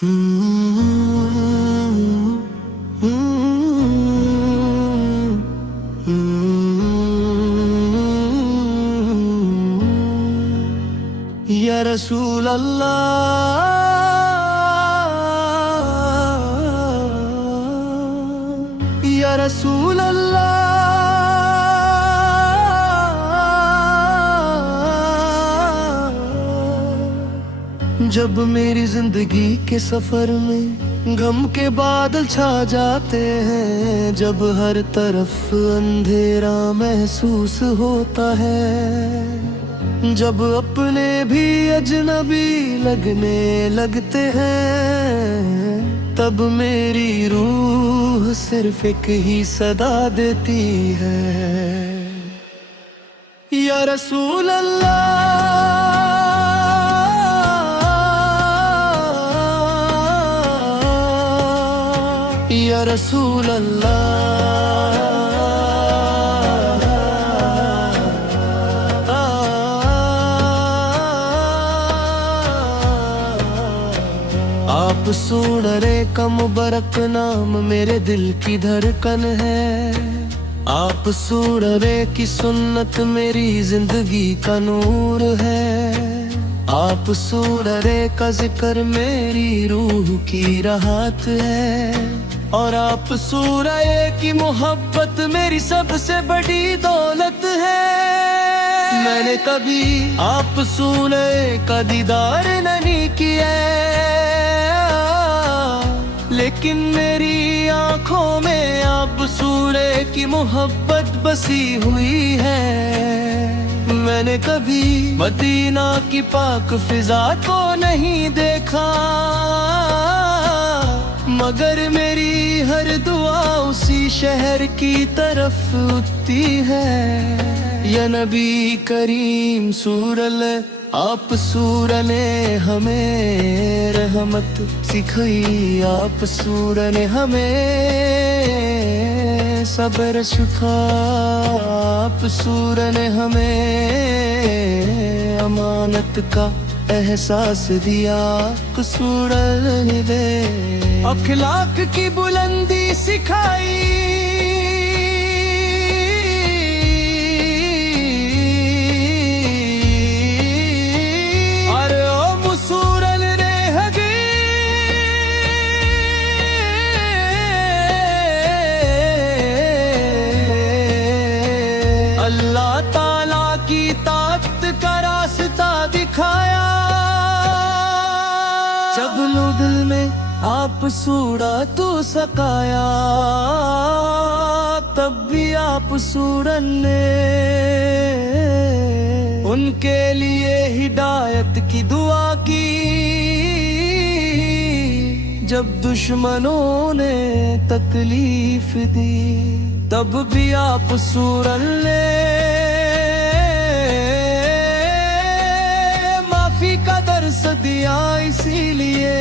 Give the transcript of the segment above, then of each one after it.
یا رسول اللہ یا رسول اللہ جب میری زندگی کے سفر میں غم کے بادل چھا جاتے ہیں، جب ہر طرف اندھیرا محسوس ہوتا ہے، جب اپنے بھی اجنبی لگنے لگتے ہیں، تب میری روح صرف ایک ہی صدا دیتی ہے، یا رسول اللہ یا رسول اللہ آپ سوڑرے کا مبارک نام میرے دل کی دھڑکن ہے، آپ سوڑرے کی سنت میری زندگی کا نور ہے، آپ سوڑرے کا ذکر میری روح کی راحت ہے، اور آپ سورہ کی محبت میری سب سے بڑی دولت ہے۔ میں نے کبھی آپ سورہ کا دیدار نہیں کیا، لیکن میری آنکھوں میں آپ سورہ کی محبت بسی ہوئی ہے۔ میں نے کبھی مدینہ کی پاک فضا کو نہیں دیکھا، مگر میری ہر دعا اسی شہر کی طرف اٹھتی ہے، یا نبی کریم سور اللہ، آپ سور نے ہمیں رحمت سکھائی، آپ سور نے ہمیں صبر سکھایا، آپ سور نے ہمیں امانت کا احساس دیا، قصور نے اخلاق کی بلندی سکھائی، اور مسور نے ہگی اللہ تعالیٰ کی طاقت کا راستہ دکھایا، جب لو دل میں آپ سوڑا تو سکایا، تب بھی آپ سورن نے ان کے لیے ہدایت کی دعا کی، جب دشمنوں نے تکلیف دی، تب بھی آپ سورن نے معافی کا درس دیا، اسی لیے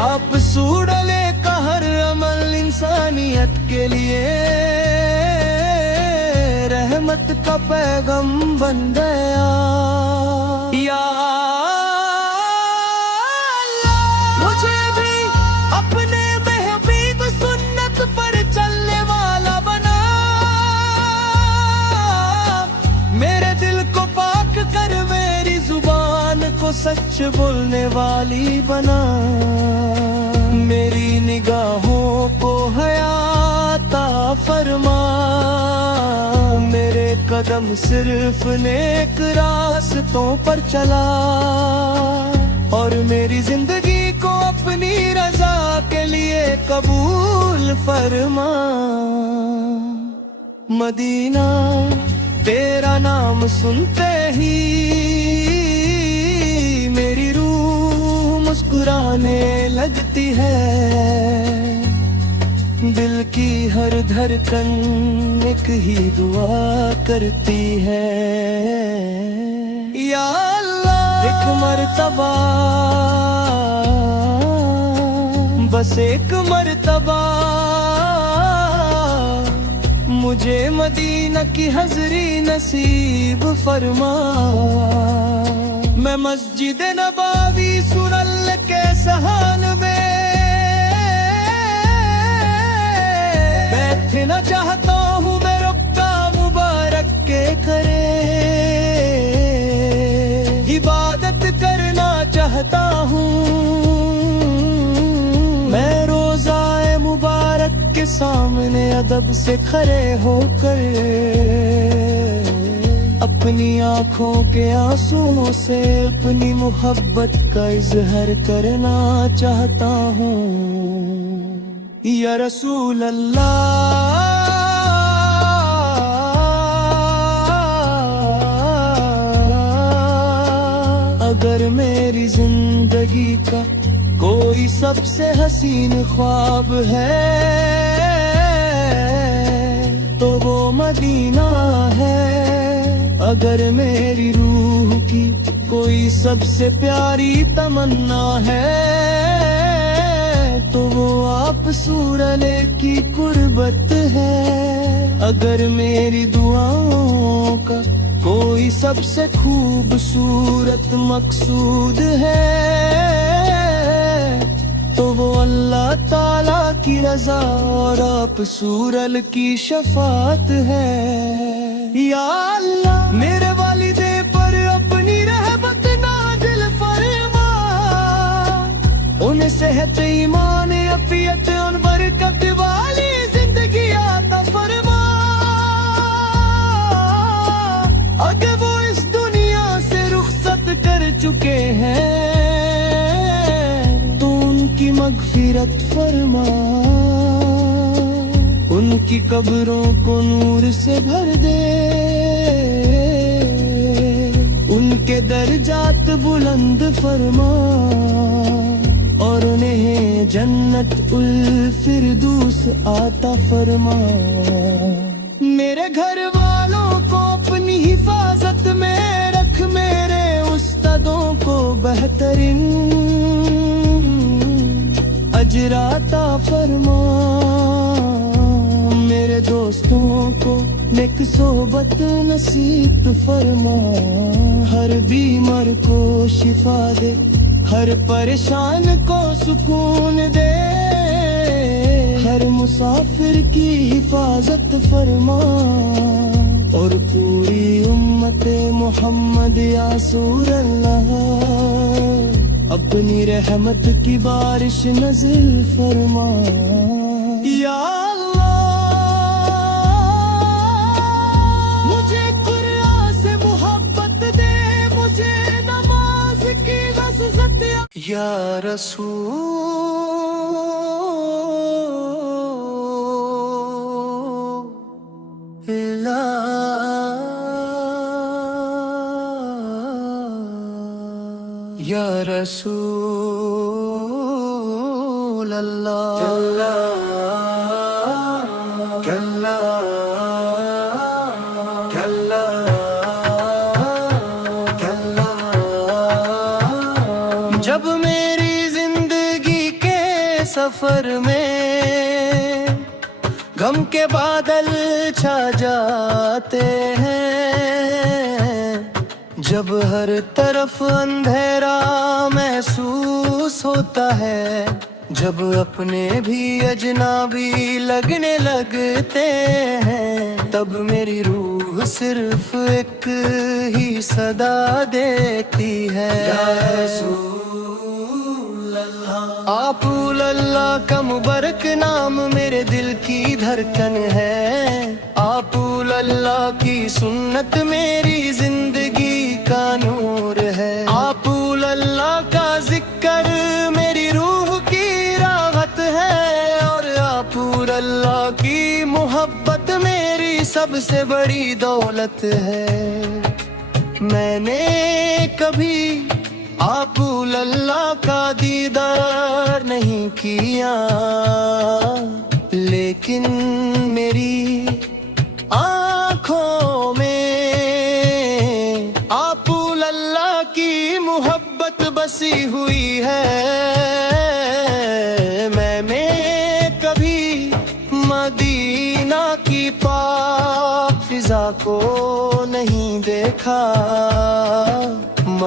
آپ سوڑلے کا ہر عمل انسانیت کے لیے رحمت کا پیغام بن گیا، یا اللہ مجھے بھی اپنے محبوب سنت پر چلنے والا بنا، میرے دل کو پاک کر میری زبان کو سچ بولنے والی بنا، میری نگاہوں کو حیا عطا فرما، میرے قدم صرف نیک راستوں پر چلا، اور میری زندگی کو اپنی رضا کے لیے قبول فرما، مدینہ تیرا نام سنتے ہی میری روح مسکرانے لگتی ہے، دل کی ہر دھڑکن ایک ہی دعا کرتی ہے، یا اللہ ایک مرتبہ، بس ایک مرتبہ مجھے مدینہ کی حضری نصیب فرما، میں مسجد نبوی سنل کے سہان میں بیٹھنا چاہتا ہوں، میں رب کا مبارک کے کرے عبادت کرنا چاہتا ہوں، میں روزہ مبارک کے سامنے ادب سے کھڑے ہو کر اپنی آنکھوں کے آنسوؤں سے اپنی محبت کا اظہار کرنا چاہتا ہوں۔ یا رسول اللہ، اگر میری زندگی کا کوئی سب سے حسین خواب ہے تو وہ مدینہ ہے، اگر میری روح کی کوئی سب سے پیاری تمنا ہے تو وہ آپ سورلے کی قربت ہے، اگر میری دعاؤں کا کوئی سب سے خوبصورت مقصود ہے تو وہ اللہ تعالیٰ کی رضا اور آپ سورل کی شفاعت ہے۔ یا اللہ، میرے والدے پر اپنی رحمت نازل فرما، انہیں صحت، ایمان، عافیت اور برکت والی زندگی عطا فرما، اگر وہ اس دنیا سے رخصت کر چکے ہیں تو ان کی مغفرت فرما، ان کی قبروں کو نور سے بھر دے، ان کے درجات بلند فرما اور انہیں جنت الفردوس عطا فرما۔ میرے گھر والوں کو اپنی حفاظت میں رکھ، میرے استادوں کو بہترین اجر عطا فرما، میرے دوستوں کو نیک صحبت نصیب فرما، ہر بیمار کو شفا دے، ہر پریشان کو سکون دے، ہر مسافر کی حفاظت فرما اور پوری امت محمد یا رسول اللہ اپنی رحمت کی بارش نازل فرما۔ یا یا رسول اللہ، یا رسول اللہ، جب میری زندگی کے سفر میں غم کے بادل چھا جاتے ہیں، جب ہر طرف اندھیرا محسوس ہوتا ہے، جب اپنے بھی اجنبی لگنے لگتے ہیں، تب میری روح صرف ایک ہی صدا دیتی ہے، یا رسول اللہ۔ آپ اللہ کا مبارک نام میرے دل کی دھڑکن ہے، آپ اللہ کی سنت میری زندگی کا نور ہے، آپ اللہ کا ذکر میری روح کی راحت ہے، اور آپ اللہ کی محبت میری سب سے بڑی دولت ہے۔ میں نے کبھی آپ اللہ کا دیدار نہیں کیا، لیکن میری آنکھوں میں آپ اللہ کی محبت بسی ہوئی ہے۔ میں کبھی مدینہ کی پاک فضا کو نہیں دیکھا،